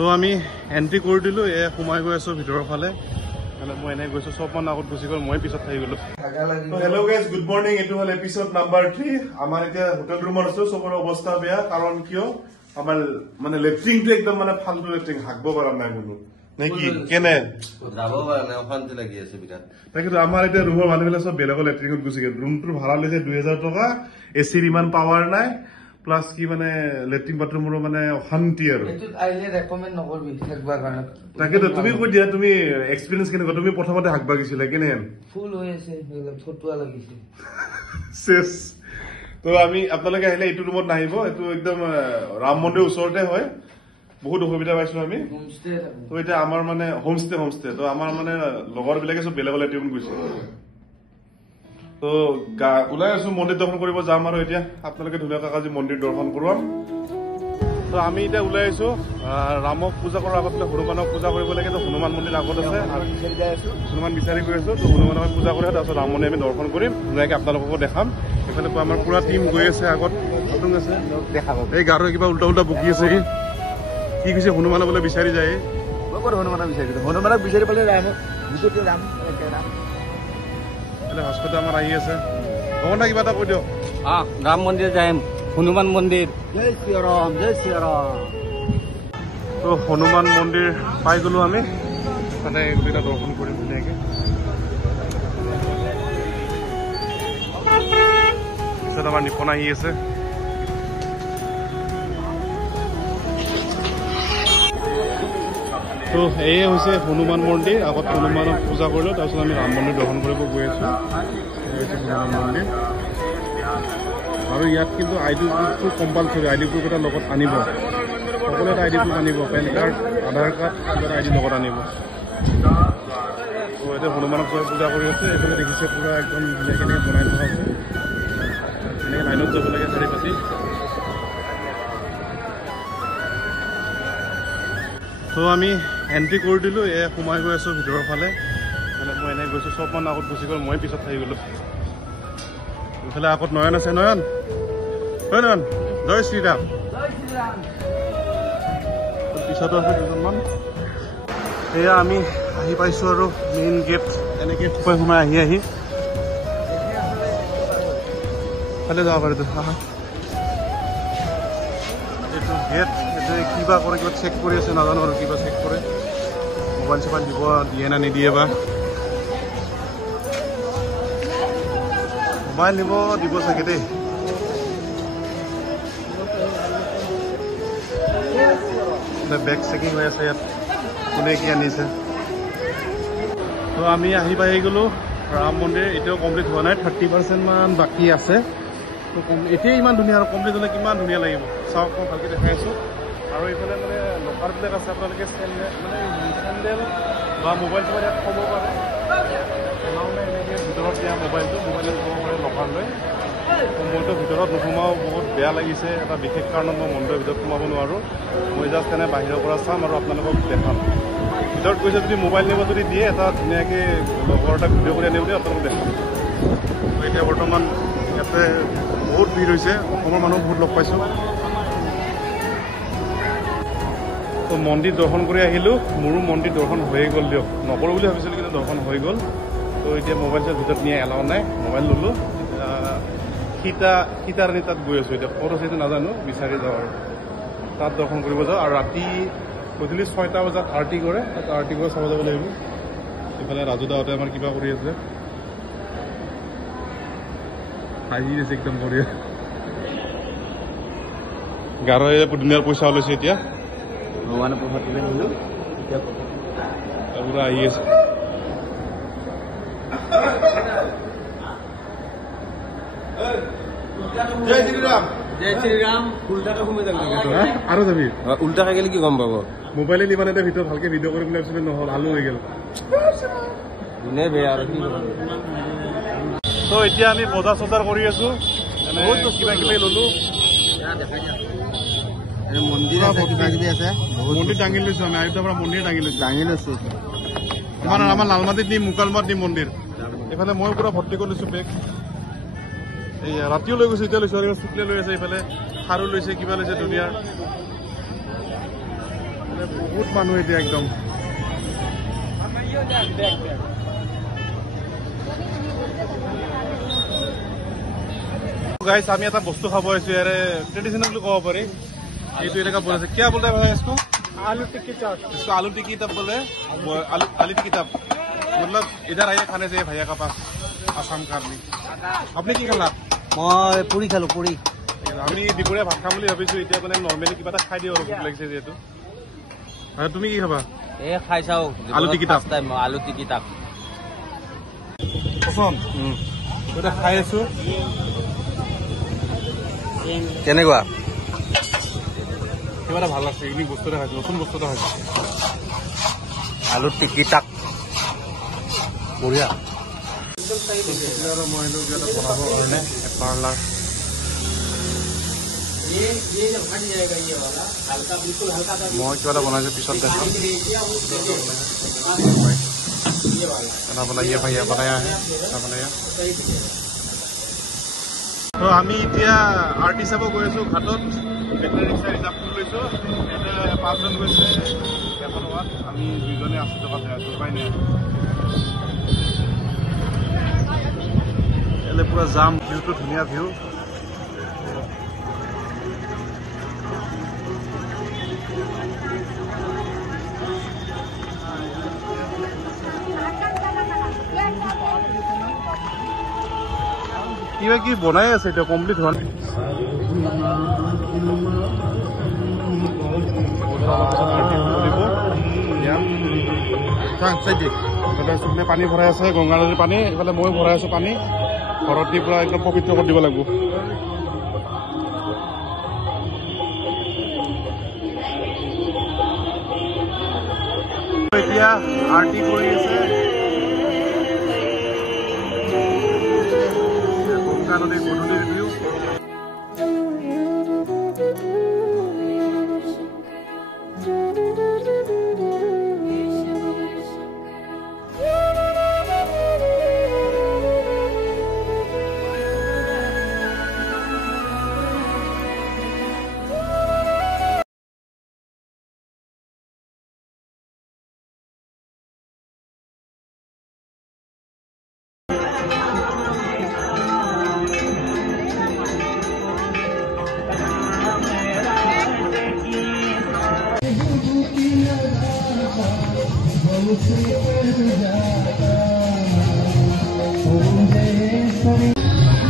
তো আমি এন্ট্ৰি কৰি দিলো এ সোমাই গৈ আছো ভিতৰৰ ফালে মানে মই এনে গৈছো সব মান আগত গুছি গল মই পিছত থাকি গলো হেল্ল গাইজ গুড মৰ্নিং এটো হল এপিসোড নাম্বাৰ 3 আমাৰ এতিয়া হোটেল ৰুমত আছো সবৰ অৱস্থা বেয়া কাৰণ কিয় আমাৰ মানে লেট্ৰিনটো একদম মানে ফালতু লেট্ৰিন হাগব পৰা নাই কোনো নেকি কেনে যাব পৰা নাই অশান্তি লাগি আছে বিৰাট তাকে আমাৰ এতিয়া ৰুমৰ মানুহবিলাক সব বেলেগৰ লেট্ৰিনত গুছি গল ৰুমটোৰ ভাড়া লৈছে 2000 টকা এচিৰ ইমান পাৱাৰ নাই প্লাস কি মানে লেট্ৰিন বাথৰুমৰ মানে অশান্তি আৰু এটো আইলে ৰেকমেন্ড নকৰবি থাকবা কাৰণে তাকে তো তুমি কৈ দিয়া তুমি এক্সপেৰিয়েন্স কেনে তুমি প্ৰথমতে হাগবা গিছিলা কেনে ফুল হৈ আছে একদম ফটুৱা লাগিছে শেষ তো আমি আপোনালোকে আহিলে এইটো ৰুমত নাহিব এইটো একদম ৰাম মন্দিৰৰ ওচৰতে হয় বহুত অসুবিধা পাইছো আমি হোমষ্টে তো এটা আমাৰ মানে হোমষ্টে তো আমাৰ মানে লগৰ বিলাকে সব বেলেগ লেট্ৰিন গৈছে তো ওলাই আছো মন্দিৰ দৰ্শন কৰিব যাম আৰু এতিয়া আপোনালোকে ধুনীয়া কাকাজি মন্দিৰ দৰ্শন কৰোৱাম তো আমি এতিয়া ওলাই আহিছো ৰামক পূজা কৰাৰ আগতে হনুমানক পূজা কৰিব লাগে তো হনুমান মন্দিৰ আগত আছে হনুমান বিচাৰি গৈ আছো তো হনুমানক পূজা কৰি তাৰপিছত ৰাম মন্দিৰ আমি দৰ্শন কৰিম ধুনীয়াকে আপোনালোককো দেখাম এফালে আমাৰ পুৰা টিম গৈ আছে আগত আছে দেখাব এই গাৰো কিবা উল্টা উল্টা বকি আছে কি কৈছে হনুমানক বোলে বিচাৰি যায় হনুমানক বিচাৰি পালে ৰাম হস্পিটেল আমাৰ আহি আছে হ'ব না কিবা এটা কৈ দিয়ক ৰাম মন্দিৰ যাম হনুমান মন্দিৰ জয় শ্ৰীৰাম তো হনুমান মন্দিৰ পাই গলো আমি মানে এইকেইটা দৰ্শন কৰিম ধুনীয়াকে পিছত আমাৰ নিপন আহি আছে তো এয়ে হৈছে হনুমান মন্দিৰ আগত হনুমানক পূজা কৰিলো তাৰপিছত আমি ৰাম মন্দিৰ দৰ্শন কৰিব গৈ আছো হনুমান মন্দিৰ আৰু ইয়াত কিন্তু আইডি প্ৰুফটো কম্পালচৰি আইডি প্ৰুফ এটা লগত আনিব সকলোৱে এটা আইডি প্ৰুফ আনিব পেন কাৰ্ড আধাৰ কাৰ্ড কিবা আইডি লগত আনিব তো এতিয়া হনুমানক পূজা কৰি আছে এইফালে দেখিছে পুৰা একদম ধুনীয়াকৈ বনাই থকা আছে এনেকৈ লাইনত যাব লাগে শাৰী পাতি তো আমি এন্ট্ৰি কৰি দিলো এ সোমাই গৈ আছো ভিতৰৰ ফালে মানে মই এনে গৈছো সব মান আগত গুছি গল মই পিছত থাকি গলো এইফালে আগত নয়ন আছে নয়ন জয় শ্ৰীৰাম পিছতো আছে দুজনমান এয়া আমি আহি পাইছো আৰু মেইন গেট এনেকে সোমাই আহি ফালে যাব পাৰিতো এইটো গেট কিবা কৰে কিবা চেক কৰি আছে নাজানো আৰু কিবা চেক কৰে মোবাইল চোবাইল দিব দিয়ে না নিদিয়ে বা মোবাইল দিব চাগে দেই বেগ চেকিং হৈ আছে ইয়াত কোনে কি আনিছে তো আমি আহি পাই গলো ৰাম মন্দিৰ এতিয়াও কমপ্লিট হোৱা নাই 30% মান বাকী আছে তো এতিয়া ইমান ধুনীয়া আৰু কমপ্লিট হ'লে কিমান ধুনীয়া লাগিব চাওক মই ভালকৈ দেখাই আছো আৰু এইফালে মানে লকাৰবিলাক আছে আপোনালোকে চেণ্ডেল বা মোবাইল চোবাইল ইয়াত থ'ব পাৰে এনেকৈ ভিতৰত দিয়া মোবাইলটো থ'ব পাৰে লকাৰ লৈ মইতো ভিতৰত নোসোমাও বহুত বেয়া লাগিছে এটা বিশেষ কাৰণত মই মন্দিৰৰ ভিতৰত সোমাব নোৱাৰোঁ মই জাষ্ট এনে বাহিৰৰ পৰা চাম আৰু আপোনালোকক দেখাম ভিতৰত গৈছে যদি মোবাইল নিব যদি দিয়ে এটা ধুনীয়াকৈ লগৰ এটা ভিডিঅ' কৰি আনিব দিয়ে আপোনালোকক দেখাম এতিয়া বৰ্তমান ইয়াতে বহুত ভিৰ হৈছে অসমৰ মানুহ বহুত লগ পাইছোঁ তো মন্দিৰ দৰ্শন কৰি আহিলোঁ মোৰো মন্দিৰ দৰ্শন হৈয়ে গ'ল দিয়ক নকৰোঁ বুলি ভাবিছিলোঁ কিন্তু দৰ্শন হৈ গ'ল তো এতিয়া মোবাইল চোৱাৰ ভিতৰত নিয়ে এলাও নাই মোবাইল ল'লোঁ সীতাৰাণী তাত গৈ আছোঁ এতিয়া ক'ত আছে এইটো নাজানো বিচাৰি যাওঁ আৰু তাত দৰ্শন কৰিব যাওঁ আৰু ৰাতি গধূলি 6টা বজাত আৰতি কৰে তাত আৰতি কৰি চাব যাব লাগিব এইফালে ৰাজু দাহঁতে আমাৰ কিবা কৰি আছে হাঁহি আছে একদম বঢ়িয়া গাৰোৱে ধুনীয়াৰ পইচা ওলাইছে এতিয়া পুৰা আহি আছে জয় শ্ৰীৰাম আৰু যাবি উল্টা খাই গেলে কি গম পাব মোবাইলে নিবা এটা ভিতৰত ভালকে ভিডিঅ' কৰিম বুলি ভাবিছিলো নহ'ল আলু হৈ গ'ল যোনে বেয়া আৰু কি তো এতিয়া আমি বজাৰ চজাৰ কৰি আছো কিবা কিবি ললো মন্দিৰ আছে কিবা কিবি আছে মন্দিৰ দাঙি লৈছো আমি আয়োধ্যাৰ পৰা মন্দিৰ দাঙি লৈছো আমাৰ লালমাটিত নিম মুকালমাত নিম মন্দিৰ এইফালে মই পুৰা ভৰ্তি কৰি লৈছো বেগ এই ৰাতিও লৈ গৈছে এতিয়া লৈছো আৰু চুকলে লৈ আছে এইফালে খাৰু লৈছে কিবা লৈছে ধুনীয়াৰ বহুত মানুহ এতিয়া একদম गाइस আমি এটা বস্তু খাব আইছো ইয়াৰে ট্ৰেডিশনাল বুলি ক'ব পাৰি এইটো এনেকা বনাইছে क्या बोलता है भाई इसको आलू टिक्की चाट इसको आलू टिक्की तब बोले आलू टिक्की तब मतलब इधर आइए खाने से भैया का पास आसाम का आदमी आपने কি খালা মই পুৰি খালো পুৰি আমি দুপৰীয়া ভাত খাম বুলি ভাবিছো এতিয়া মানে নৰ্মেলি কিবা এটা খাই দিও আৰু ভোক লাগিছে যেহেতু আৰু তুমি কি খাবা এই খাই চাও আলু টিক্কি টাপ আলু টিক্কি টাপ পছন্দ এটা খাই আছো কেনেকুৱা কিবা এটা ভাল লাগছে ইউনিক বস্তু এটা খাইছো নতুন বস্তু এটা খাইছো আলু টিকি টাক বঢ়িয়া মই কিবা এটা বনাব কাৰণে পাৰ্লাৰ মই কিবা এটা বনাইছো পিছত দেখাম खाना बनाइए भैया बनाया है खाना बनाया तो আমি এতিয়া আৰটি চাব গৈ আছো ঘাটত বেটাৰী ৰিক্সা ৰিজাৰ্ভ কৰি লৈছো এতিয়া 5 জন গৈছে এখন হোৱাত আমি 2 জনে আছো টকা দেয় উপায় নাই এলে পুৰা জাম ভিউটো ধুনীয়া ভিউ কিবা কি বনাই আছে এটা কমপ্লিট হোৱা নাই চবে পানী ভৰাই আছে গংগা নদীৰ পানী এইফালে মই ভৰাই আছো পানী ঘৰত দি পুৰা একদম পবিত্ৰ কৰি দিব লাগিব এতিয়া আৰটি কৰি আছে নদীৰ গধূলি ৰিভিউ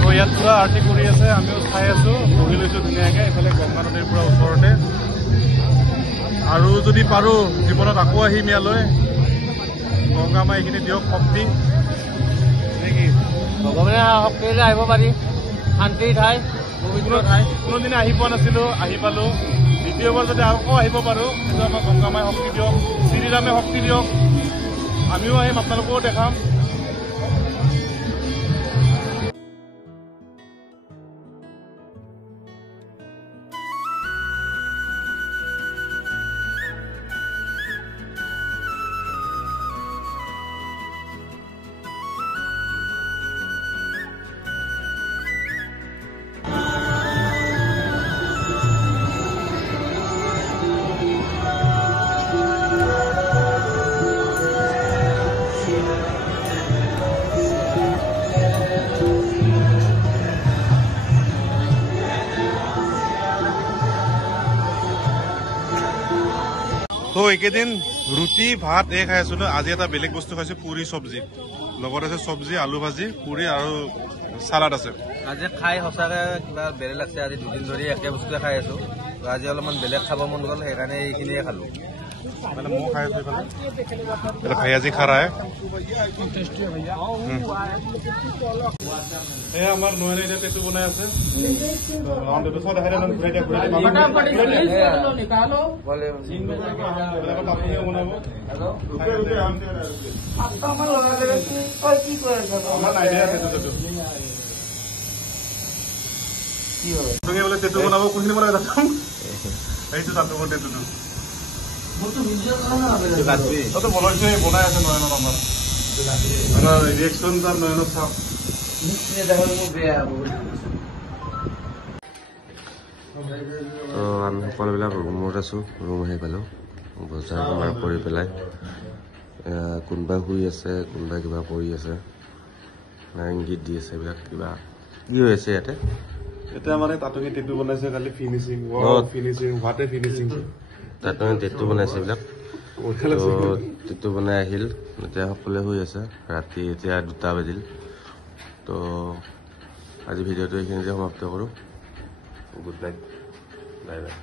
তো ইয়াত পুৰা আৰটি কৰি আছে আমিও চাই আছো বহি লৈছো ধুনীয়াকে এইফালে গংগা নদীৰ পুৰা ওচৰতে আৰু যদি পাৰো জীৱনত আকৌ আহিম ইয়ালৈ গংগা মাই এইখিনি দিয়ক শক্তি নেকি ভগৱানে শক্তিৰে আহিব পাৰি শান্তিৰ ঠাই পবিত্ৰ ঠাই কোনোদিনে আহি পোৱা নাছিলো আহি পালো দ্বিতীয়বাৰ যদি আকৌ আহিব পাৰো কিন্তু আমাক গংগা মাই শক্তি দিয়ক শ্ৰীৰামে শক্তি দিয়ক আমিও আহিম আপোনালোকেও দেখাম তো এইকেইদিন ৰুটি ভাত এই খাই আছো ন আজি এটা বেলেগ বস্তু খাইছো পুৰি চব্জি লগত আছে চব্জি আলু ভাজি পুৰি আৰু চালাড আছে আজি খাই সঁচাকে কিবা বেলেগ লাগছে আজি 2 দিন ধৰি একে বস্তুৱে খাই আছো আজি অলপমান বেলেগ খাব মন গ'ল সেইকাৰণে এইখিনিয়ে খালো মানে মই খাই আছো এইফালে এটা ভैया जी खा रहा है এয়া আমাৰ নয়নে এতিয়া টেটু বনাই আছে ৰাউণ্ড টেটু সব দেখাই দেন ঘূৰাই দিয়া निकालो बोले বোলে টেটু বনাব কোনখিনি বনাব যাম এইটো তাতো টেটুটো তো বলাইছে বনাই আছে নয়নত আমাৰ ৰিয়েকশ্যন তাৰ নয়নত চাওক তো আমি সকলোবিলাক ৰুমত আছো ৰুম আহি পালো বজাৰ সমাৰ কৰি পেলাই কোনোবাই শুই আছে, কোনোবাই কিবা কৰি আছে, ইংগিত দি আছে। এইবিলাক কিবা কি হৈ আছে ইয়াতে? এতিয়া মানে তাতোকে টেটু বনাইছে খালি ফিনিচিং ফিনিচিং হোৱাতে ফিনিচিং তাতোকে টেটু বনাইছে এইবিলাক। টেটু বনাই আহিল, এতিয়া সকলোৱে শুই আছে। ৰাতি এতিয়া 2টা বাজিল। তো আজি ভিডিঅ'টো এইখিনিতে সমাপ্ত কৰোঁ। Good night, bye bye.